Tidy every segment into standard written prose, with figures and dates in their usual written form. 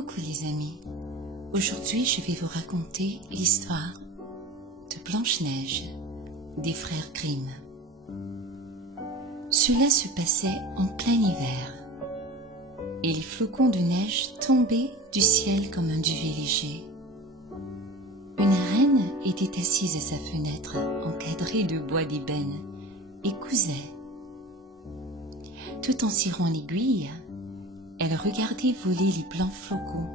Coucou les amis, aujourd'hui je vais vous raconter l'histoire de Blanche-Neige des frères Grimm. Cela se passait en plein hiver et les flocons de neige tombaient du ciel comme un duvet léger. Une reine était assise à sa fenêtre encadrée de bois d'ébène et cousait. Tout en cirant l'aiguille, elle regardait voler les blancs flocons.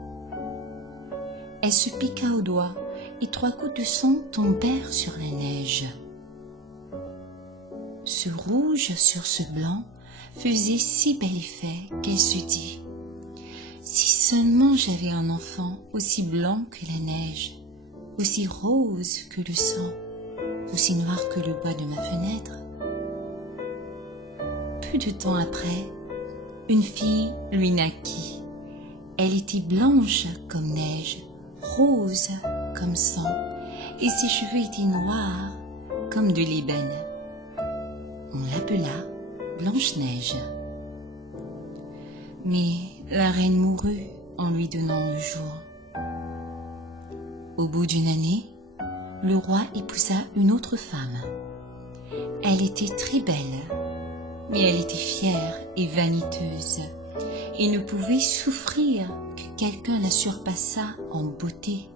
Elle se piqua au doigt et 3 gouttes de sang tombèrent sur la neige. Ce rouge sur ce blanc faisait si bel effet qu'elle se dit « Si seulement j'avais un enfant aussi blanc que la neige, aussi rose que le sang, aussi noir que le bois de ma fenêtre. » Peu de temps après, une fille lui naquit. Elle était blanche comme neige, rose comme sang, et ses cheveux étaient noirs comme de l'ébène. On l'appela Blanche-Neige. Mais la reine mourut en lui donnant le jour. Au bout d'une année, le roi épousa une autre femme. Elle était très belle, mais elle était fière et vaniteuse et ne pouvait souffrir que quelqu'un la surpassât en beauté.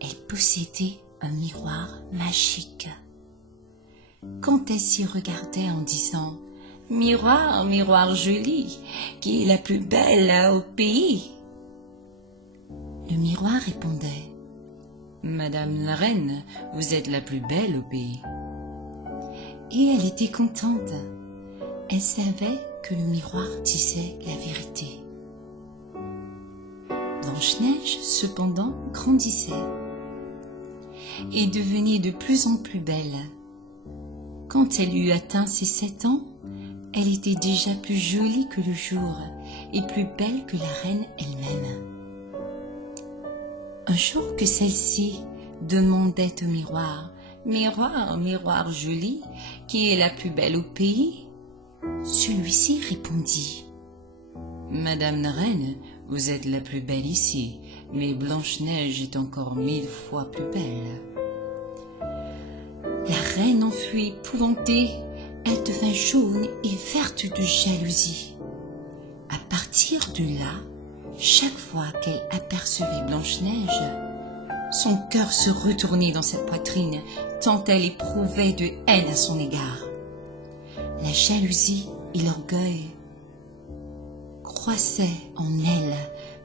Elle possédait un miroir magique. Quand elle s'y regardait en disant « Miroir, miroir joli, qui est la plus belle au pays ?» le miroir répondait « Madame la reine, vous êtes la plus belle au pays. » Et elle était contente. Elle savait que le miroir disait la vérité. Blanche-Neige, cependant, grandissait et devenait de plus en plus belle. Quand elle eut atteint ses 7 ans, elle était déjà plus jolie que le jour et plus belle que la reine elle-même. Un jour que celle-ci demandait au miroir « Miroir, miroir joli, qui est la plus belle au pays ?» celui-ci répondit « Madame la reine, vous êtes la plus belle ici, mais Blanche-Neige est encore 1000 fois plus belle. » La reine en fut épouvantée, elle devint jaune et verte de jalousie. À partir de là, chaque fois qu'elle apercevait Blanche-Neige, son cœur se retournait dans sa poitrine, tant elle éprouvait de haine à son égard. La jalousie et l'orgueil croissaient en elle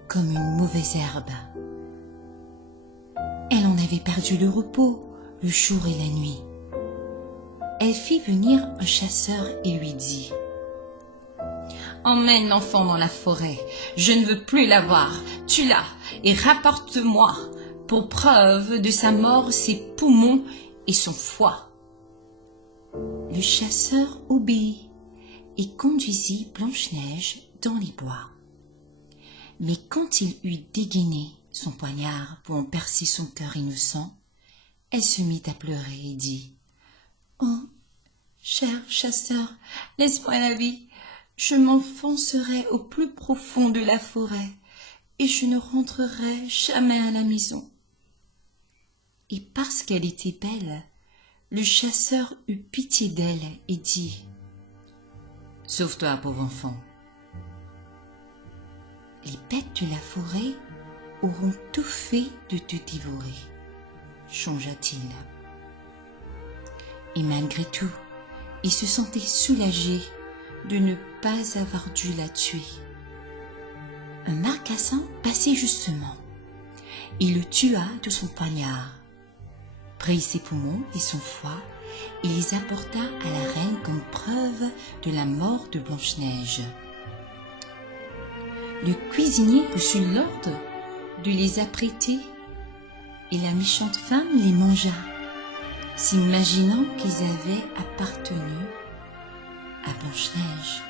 comme une mauvaise herbe. Elle en avait perdu le repos, le jour et la nuit. Elle fit venir un chasseur et lui dit « Emmène l'enfant dans la forêt, je ne veux plus la voir, tue-la et rapporte-moi pour preuve de sa mort ses poumons et son foie. » Le chasseur obéit et conduisit Blanche-Neige dans les bois. Mais quand il eut dégainé son poignard pour en percer son cœur innocent, elle se mit à pleurer et dit « Oh, cher chasseur, laisse-moi la vie, je m'enfoncerai au plus profond de la forêt et je ne rentrerai jamais à la maison. » Et parce qu'elle était belle, le chasseur eut pitié d'elle et dit « Sauve-toi, pauvre enfant. Les bêtes de la forêt auront tout fait de te dévorer, changea-t-il. Et malgré tout, il se sentait soulagé de ne pas avoir dû la tuer. Un marcassin passait justement. Il le tua de son poignard, prit ses poumons et son foie et les apporta à la reine comme preuve de la mort de Blanche-Neige. Le cuisinier reçut l'ordre de les apprêter et la méchante femme les mangea, s'imaginant qu'ils avaient appartenu à Blanche-Neige.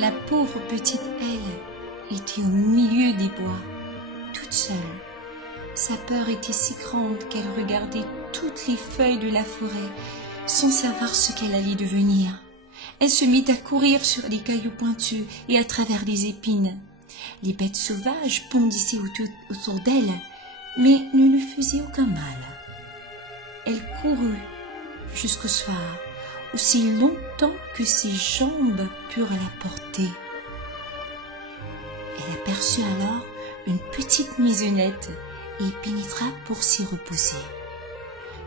La pauvre petite elle était au milieu des bois, toute seule. Sa peur était si grande qu'elle regardait toutes les feuilles de la forêt sans savoir ce qu'elle allait devenir. Elle se mit à courir sur les cailloux pointus et à travers les épines. Les bêtes sauvages bondissaient autour d'elle, mais ne lui faisaient aucun mal. Elle courut jusqu'au soir, aussi longtemps que ses jambes purent la porter. Elle aperçut alors une petite maisonnette et y pénétra pour s'y reposer.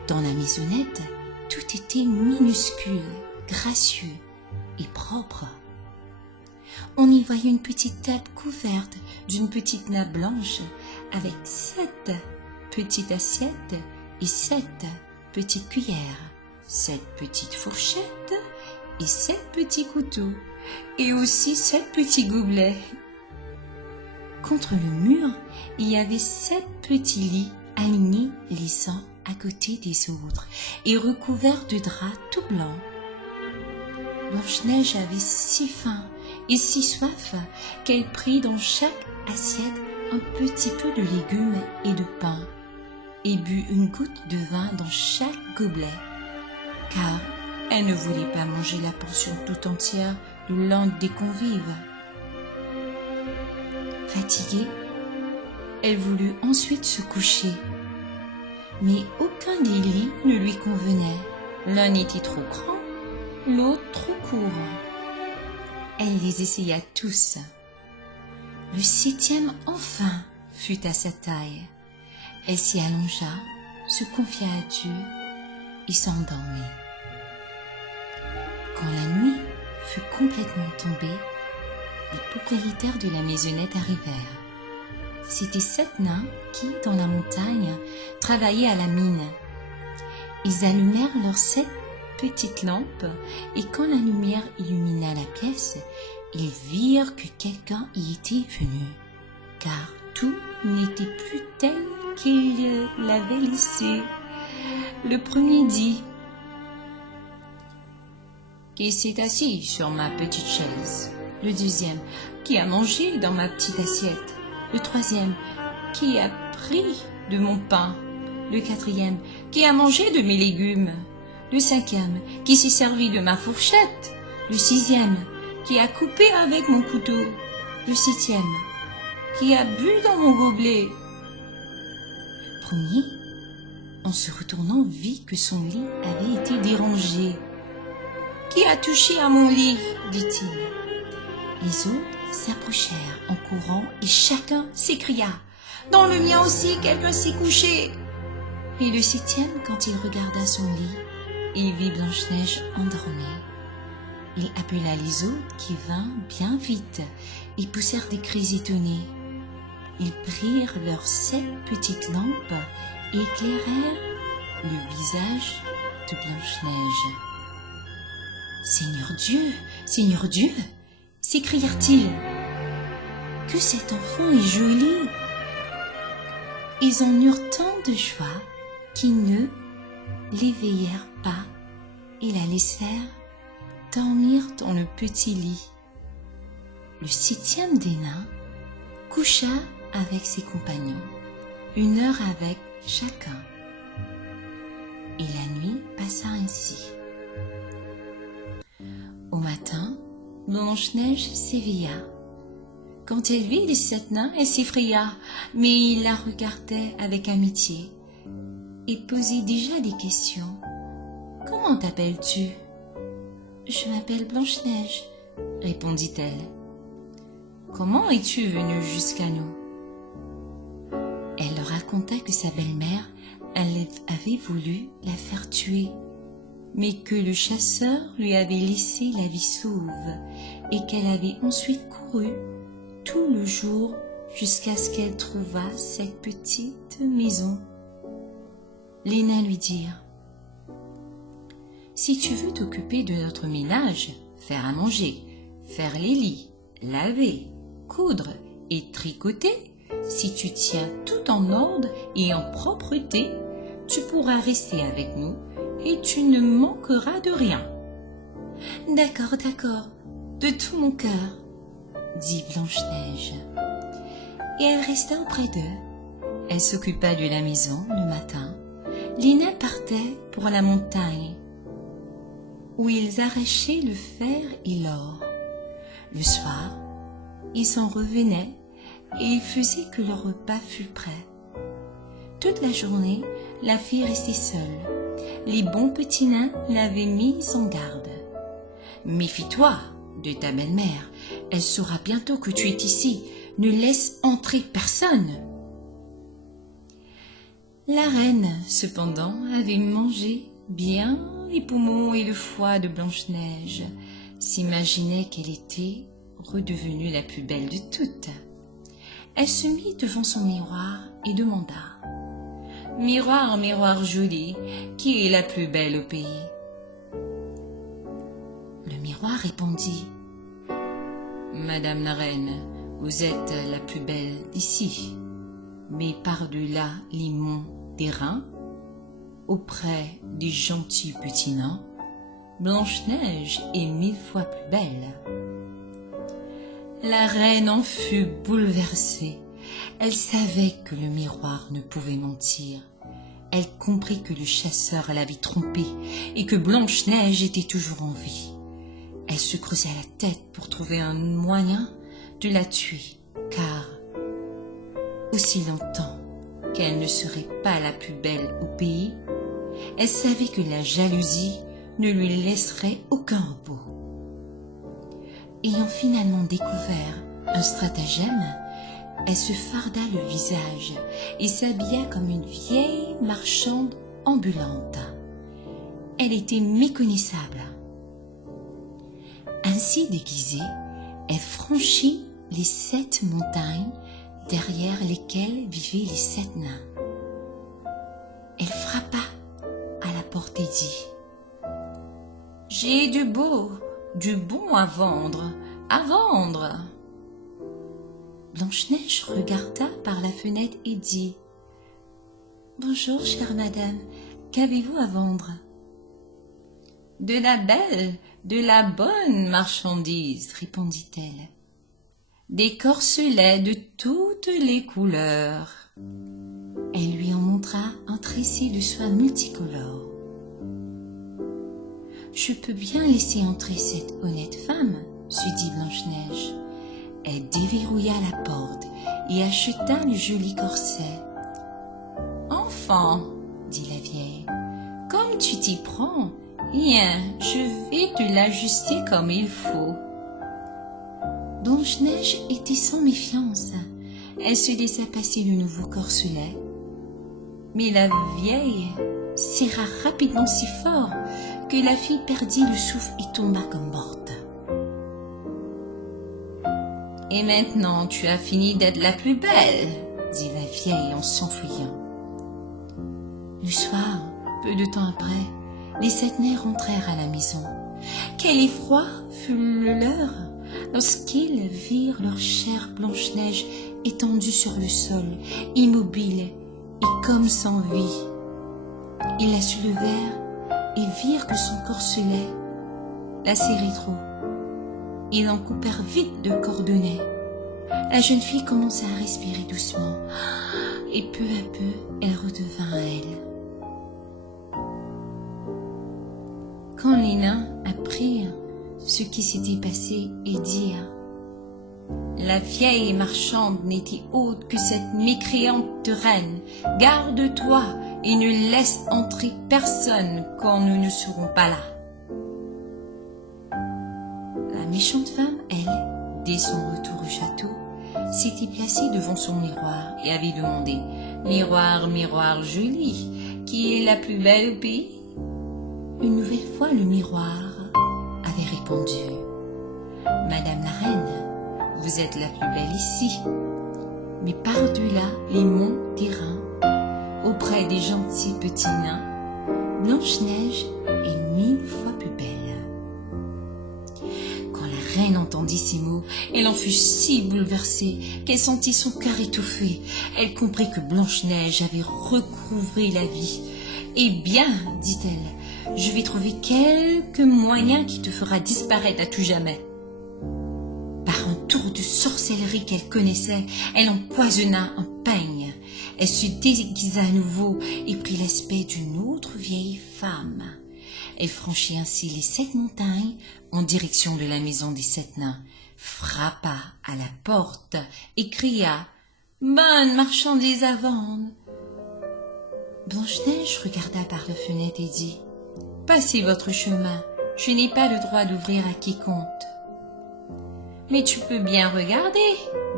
Dans la maisonnette, tout était minuscule, gracieux et propre. On y voyait une petite table couverte d'une petite nappe blanche avec 7 petites assiettes et 7 petites cuillères, 7 petites fourchettes et 7 petits couteaux et aussi 7 petits gobelets. Contre le mur, il y avait 7 petits lits alignés les uns à côté des autres et recouverts de draps tout blancs. Blanche-Neige avait si faim et si soif qu'elle prit dans chaque assiette un petit peu de légumes et de pain et but une goutte de vin dans chaque gobelet, car elle ne voulait pas manger la portion tout entière de l'un des convives. Fatiguée, elle voulut ensuite se coucher, mais aucun des lits ne lui convenait. L'un était trop grand, l'autre trop court. Elle les essaya tous. Le 7e enfin fut à sa taille. Elle s'y allongea, se confia à Dieu et s'endormit. Quand la nuit fut complètement tombée, les propriétaires de la maisonnette arrivèrent. C'étaient 7 nains qui, dans la montagne, travaillaient à la mine. Ils allumèrent leurs 7 petites lampes et quand la lumière illumina la pièce, ils virent que quelqu'un y était venu, car tout n'était plus tel qu'il l'avait laissé. Le premier dit: « Qui s'est assis sur ma petite chaise ?» Le deuxième: « Qui a mangé dans ma petite assiette ?» Le troisième: « Qui a pris de mon pain ?» Le quatrième: « Qui a mangé de mes légumes ?» Le cinquième: « Qui s'est servi de ma fourchette ?» Le sixième: « Qui a coupé avec mon couteau ?» Le septième: « Qui a bu dans mon gobelet ?» Premier, en se retournant, vit que son lit avait été dérangé. « Qui a touché à mon lit ?» dit-il. Les autres s'approchèrent en courant et chacun s'écria: « Dans le mien aussi, quelqu'un s'est couché !» Et le 7e, quand il regarda son lit, il vit Blanche-Neige endormie. Il appela les autres qui vinrent bien vite et poussèrent des cris étonnés. Ils prirent leurs 7 petites lampes et éclairèrent le visage de Blanche-Neige. « Seigneur Dieu !» s'écrièrent-ils. « Que cet enfant est joli !» Ils en eurent tant de joie qu'ils ne l'éveillèrent pas et la laissèrent dormir dans le petit lit. Le 7e des nains coucha avec ses compagnons, 1 heure avec chacun. Et la nuit passa ainsi. Au matin, Blanche-Neige s'éveilla. Quand elle vit les 7 nains, elle s'effraya, mais ils la regardaient avec amitié et posaient déjà des questions. « Comment t'appelles-tu » ? « Je m'appelle Blanche-Neige, » répondit-elle. « Comment es-tu venue jusqu'à nous ?» Elle leur raconta que sa belle-mère avait voulu la faire tuer, mais que le chasseur lui avait laissé la vie sauve et qu'elle avait ensuite couru tout le jour jusqu'à ce qu'elle trouvât cette petite maison. Les nains lui dirent: « Si tu veux t'occuper de notre ménage, faire à manger, faire les lits, laver, coudre et tricoter, si tu tiens tout en ordre et en propreté, tu pourras rester avec nous et tu ne manqueras de rien. »« D'accord, de tout mon cœur, » dit Blanche-Neige. Et elle resta auprès d'eux. Elle s'occupa de la maison le matin. Les nains partaient pour la montagne, où ils arrachaient le fer et l'or. Le soir, Ils s'en revenaient et faisaient que leur repas fût prêt. Toute la journée, la fille restait seule. Les bons petits nains l'avaient mise en garde. « Méfie-toi de ta belle-mère, elle saura bientôt que tu es ici. Ne laisse entrer personne. » La reine, cependant, avait mangé bien les poumons et le foie de Blanche-Neige, s'imaginait qu'elle était redevenue la plus belle de toutes. Elle se mit devant son miroir et demanda « Miroir, miroir joli, qui est la plus belle au pays ?» Le miroir répondit « Madame la reine, vous êtes la plus belle d'ici, mais par-delà les monts d'airain, auprès des gentils petits nains, Blanche-Neige est 1000 fois plus belle. » La reine en fut bouleversée. Elle savait que le miroir ne pouvait mentir. Elle comprit que le chasseur l'avait trompée et que Blanche-Neige était toujours en vie. Elle se creusa la tête pour trouver un moyen de la tuer, car aussi longtemps qu'elle ne serait pas la plus belle au pays, elle savait que la jalousie ne lui laisserait aucun repos. Ayant finalement découvert un stratagème, elle se farda le visage et s'habilla comme une vieille marchande ambulante. Elle était méconnaissable. Ainsi déguisée, elle franchit les 7 montagnes derrière lesquelles vivaient les 7 nains. Elle frappa à la porte et dit « J'ai du bon à vendre, à vendre !» Blanche-Neige regarda par la fenêtre et dit « Bonjour, chère madame, qu'avez-vous à vendre ?»« De la belle, de la bonne marchandise, répondit-elle. Des corselets de toutes les couleurs. » Elle lui en montra un trécier de soie multicolore. « Je peux bien laisser entrer cette honnête femme, se dit Blanche-Neige. Elle déverrouilla la porte et acheta le joli corset. « Enfant, dit la vieille, comme tu t'y prends, viens, je vais te l'ajuster comme il faut. » Blanche-Neige était sans méfiance. Elle se laissa passer le nouveau corselet. Mais la vieille serra rapidement si fort que la fille perdit le souffle et tomba comme morte. « Et maintenant tu as fini d'être la plus belle, dit la vieille en s'enfuyant. Le soir, peu de temps après, les 7 nains rentrèrent à la maison. Quel effroi fut le leur lorsqu'ils virent leur chère Blanche-Neige étendue sur le sol, immobile et comme sans vie. Ils la soulevèrent et virent que son corselet la serrait trop. Ils en coupèrent vite de cordonnets. La jeune fille commença à respirer doucement et peu à peu elle redevint à elle. Quand les nains apprirent ce qui s'était passé et dirent « La vieille marchande n'était autre que cette mécréante reine. Garde-toi et ne laisse entrer personne quand nous ne serons pas là. » La méchante femme, elle, dès son retour au château, s'était placée devant son miroir et avait demandé « Miroir, miroir joli, qui est la plus belle au pays ?» Une nouvelle fois, le miroir avait répondu « Madame la reine, vous êtes la plus belle ici, mais par-delà les monts d'airain, auprès des gentils petits nains, Blanche-Neige est 1000 fois plus belle. » Quand la reine entendit ces mots, elle en fut si bouleversée qu'elle sentit son cœur étouffé. Elle comprit que Blanche-Neige avait recouvré la vie. « Eh bien, dit-elle, je vais trouver quelque moyen qui te fera disparaître à tout jamais. » Par un tour de sorcellerie qu'elle connaissait, elle empoisonna un peigne. Elle se déguisa à nouveau et prit l'aspect d'une autre vieille femme. Elle franchit ainsi les 7 montagnes en direction de la maison des 7 nains, frappa à la porte et cria « Bonne marchandise à vendre !» Blanche-Neige regarda par la fenêtre et dit « Passez votre chemin, je n'ai pas le droit d'ouvrir à quiconque. »« Mais tu peux bien regarder, »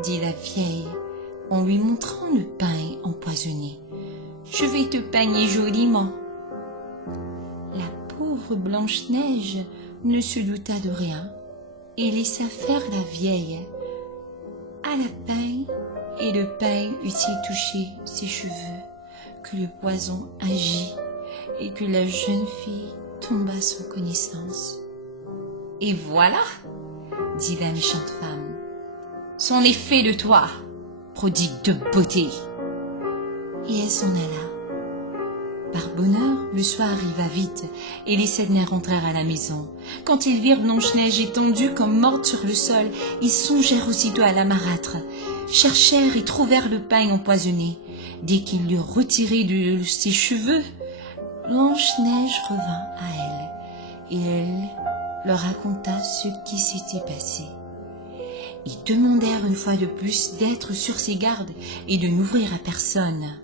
dit la vieille, en lui montrant le pain empoisonné. « Je vais te peigner joliment. » La pauvre Blanche-Neige ne se douta de rien et laissa faire la vieille. À la peigne, et le peigne eut-il touché ses cheveux, que le poison agit et que la jeune fille tomba sans connaissance. « Et voilà, » dit la méchante femme, « c'en est fait de toi, prodigue de beauté. » Et elle s'en alla. Par bonheur, le soir arriva vite, et les 7 nains rentrèrent à la maison. Quand ils virent Blanche-Neige étendue comme morte sur le sol, ils songèrent aussitôt à la marâtre, cherchèrent et trouvèrent le pain empoisonné. Dès qu'ils l'eurent retiré de ses cheveux, Blanche-Neige revint à elle, et elle leur raconta ce qui s'était passé. Ils demandèrent une fois de plus d'être sur ses gardes et de n'ouvrir à personne.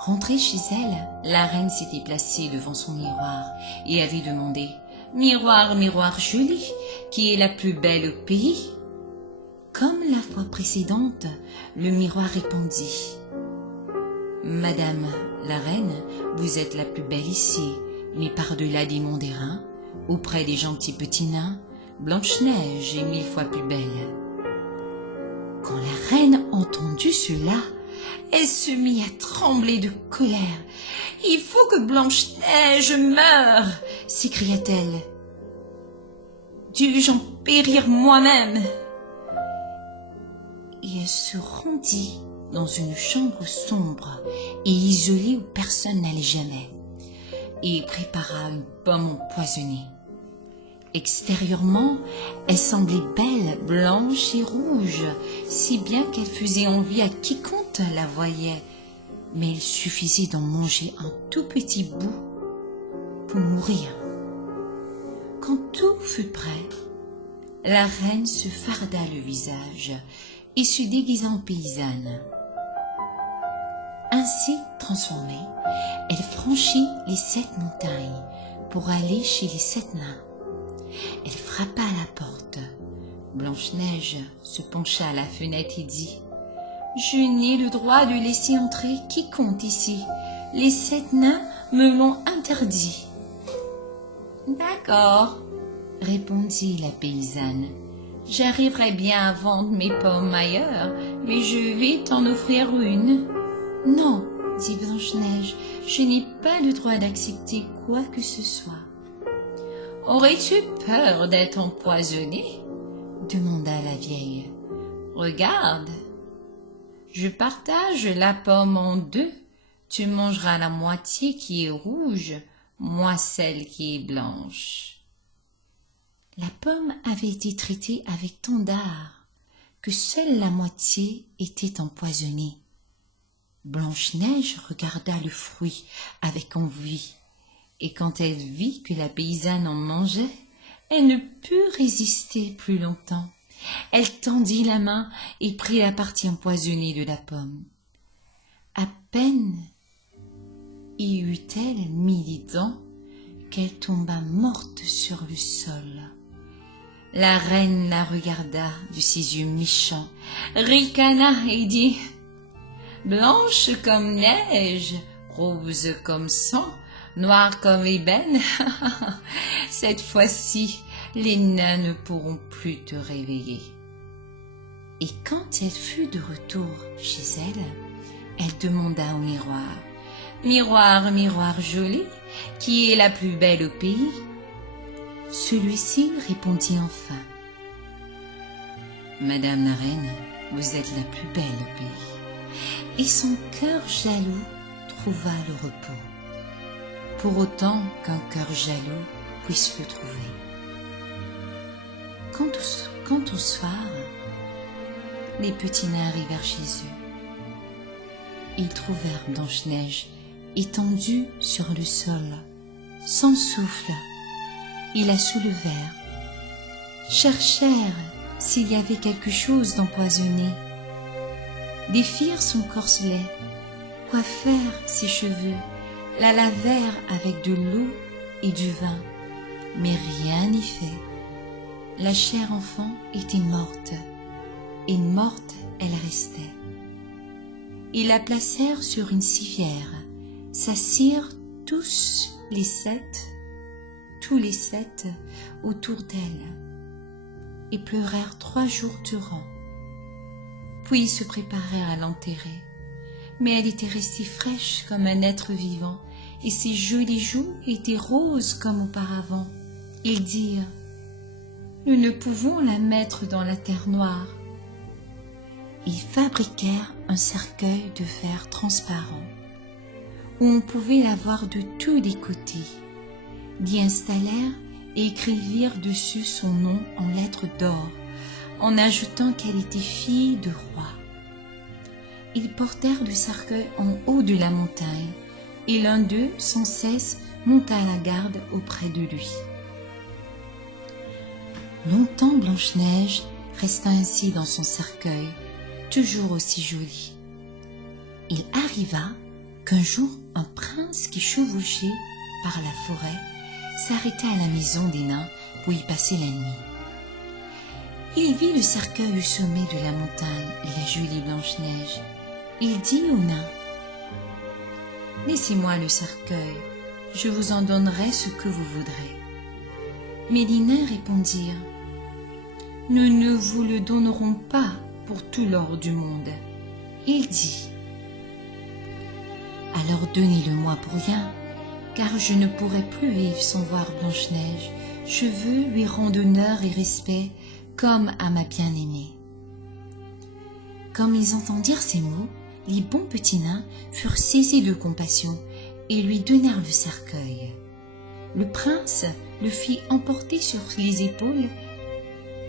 Rentrée chez elle, la reine s'était placée devant son miroir et avait demandé « Miroir, miroir joli, qui est la plus belle au pays ?» Comme la fois précédente, le miroir répondit « Madame la reine, vous êtes la plus belle ici, mais par-delà des monts d'airain, auprès des gentils petits nains, Blanche-Neige est 1000 fois plus belle. » Quand la reine entendit cela, elle se mit à trembler de colère. « Il faut que Blanche-Neige meure !» s'écria-t-elle. « Dû-je en périr moi-même ?» Et elle se rendit dans une chambre sombre et isolée où personne n'allait jamais, et prépara une pomme empoisonnée. Extérieurement, elle semblait belle, blanche et rouge, si bien qu'elle faisait envie à quiconque la voyait, mais il suffisait d'en manger un tout petit bout pour mourir. Quand tout fut prêt, la reine se farda le visage et se déguisa en paysanne. Ainsi transformée, elle franchit les 7 montagnes pour aller chez les 7 nains. Elle frappa à la porte. Blanche-Neige se pencha à la fenêtre et dit « Je n'ai le droit de laisser entrer quiconque ici. Les 7 nains me l'ont interdit. »« D'accord, » répondit la paysanne. « J'arriverai bien à vendre mes pommes ailleurs, mais je vais t'en offrir une. »« Non, » dit Blanche-Neige, « je n'ai pas le droit d'accepter quoi que ce soit. » « Aurais-tu peur d'être empoisonnée ?» demanda la vieille. « Regarde, je partage la pomme en 2. Tu mangeras la moitié qui est rouge, moi celle qui est blanche. » La pomme avait été traitée avec tant d'art que seule la moitié était empoisonnée. Blanche-Neige regarda le fruit avec envie. Et quand elle vit que la paysanne en mangeait, elle ne put résister plus longtemps. Elle tendit la main et prit la partie empoisonnée de la pomme. À peine y eut-elle mis les dents qu'elle tomba morte sur le sol. La reine la regarda de ses yeux méchants, ricana et dit « Blanche comme neige, rose comme sang, noire comme ébène, cette fois-ci, les nains ne pourront plus te réveiller. » Et quand elle fut de retour chez elle, elle demanda au miroir « Miroir, miroir joli, qui est la plus belle au pays ?» Celui-ci répondit enfin « Madame la reine, vous êtes la plus belle au pays. » Et son cœur jaloux trouva le repos, pour autant qu'un cœur jaloux puisse le trouver. Quant au soir, les petits nains arrivèrent chez eux. Ils trouvèrent Blanche-Neige étendue sur le sol, sans souffle. Ils la soulevèrent. cherchèrent s'il y avait quelque chose d'empoisonné, défirent son corselet, coiffèrent ses cheveux, la lavèrent avec de l'eau et du vin, mais rien n'y fait. La chère enfant était morte, et morte elle restait. Ils la placèrent sur une civière, s'assirent tous les sept autour d'elle, et pleurèrent 3 jours durant. Puis ils se préparèrent à l'enterrer. Mais elle était restée fraîche comme un être vivant, et ses jolies joues étaient roses comme auparavant. Ils dirent: nous ne pouvons la mettre dans la terre noire. Ils fabriquèrent un cercueil de fer transparent, où on pouvait la voir de tous les côtés, l'y installèrent et écrivirent dessus son nom en lettres d'or, en ajoutant qu'elle était fille de roi. Ils portèrent le cercueil en haut de la montagne, et l'un d'eux, sans cesse, monta à la garde auprès de lui. Longtemps Blanche-Neige resta ainsi dans son cercueil, toujours aussi jolie. Il arriva qu'un jour un prince qui chevauchait par la forêt s'arrêta à la maison des nains pour y passer la nuit. Il vit le cercueil au sommet de la montagne et la jolie Blanche-Neige. Il dit aux nains: laissez-moi le cercueil, je vous en donnerai ce que vous voudrez. Mais les nains répondirent: nous ne vous le donnerons pas pour tout l'or du monde. Il dit: alors donnez-le-moi pour rien, car je ne pourrai plus vivre sans voir Blanche-Neige. Je veux lui rendre honneur et respect comme à ma bien-aimée. Comme ils entendirent ces mots, les bons petits nains furent saisis de compassion et lui donnèrent le cercueil. Le prince le fit emporter sur les épaules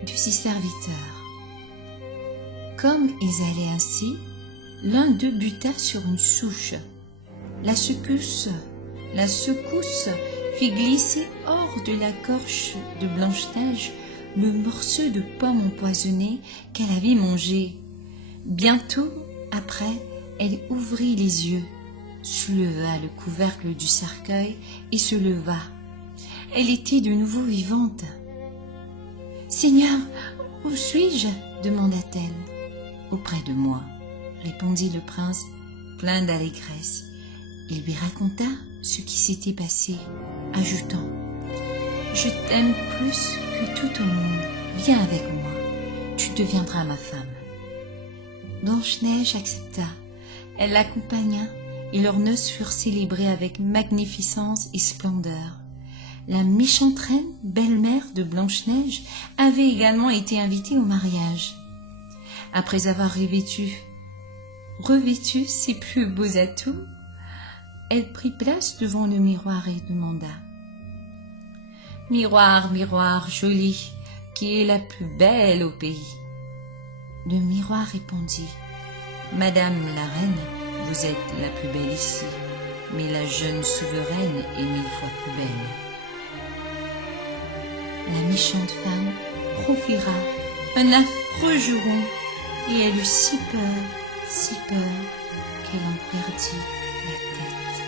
de ses serviteurs. Comme ils allaient ainsi, l'un d'eux buta sur une souche. La secousse fit glisser hors de la corche de Blanche-Neige le morceau de pomme empoisonnée qu'elle avait mangé. Bientôt après, elle ouvrit les yeux, souleva le couvercle du cercueil et se leva. Elle était de nouveau vivante. « Seigneur, où suis-je » demanda-t-elle. « Auprès de moi » répondit le prince, plein d'allégresse. Il lui raconta ce qui s'était passé, ajoutant: « Je t'aime plus que tout au monde. Viens avec moi, tu deviendras ma femme. » Blanche-Neige accepta. Elle l'accompagna et leurs noces furent célébrées avec magnificence et splendeur. La méchante reine, belle-mère de Blanche-Neige, avait également été invitée au mariage. Après avoir revêtu ses plus beaux atouts, elle prit place devant le miroir et demanda: « Miroir, miroir joli, qui est la plus belle au pays ?» Le miroir répondit: « Madame la reine, vous êtes la plus belle ici, mais la jeune souveraine est 1000 fois plus belle. » La méchante femme proféra un affreux juron, et elle eut si peur qu'elle en perdit la tête.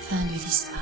Fin de l'histoire.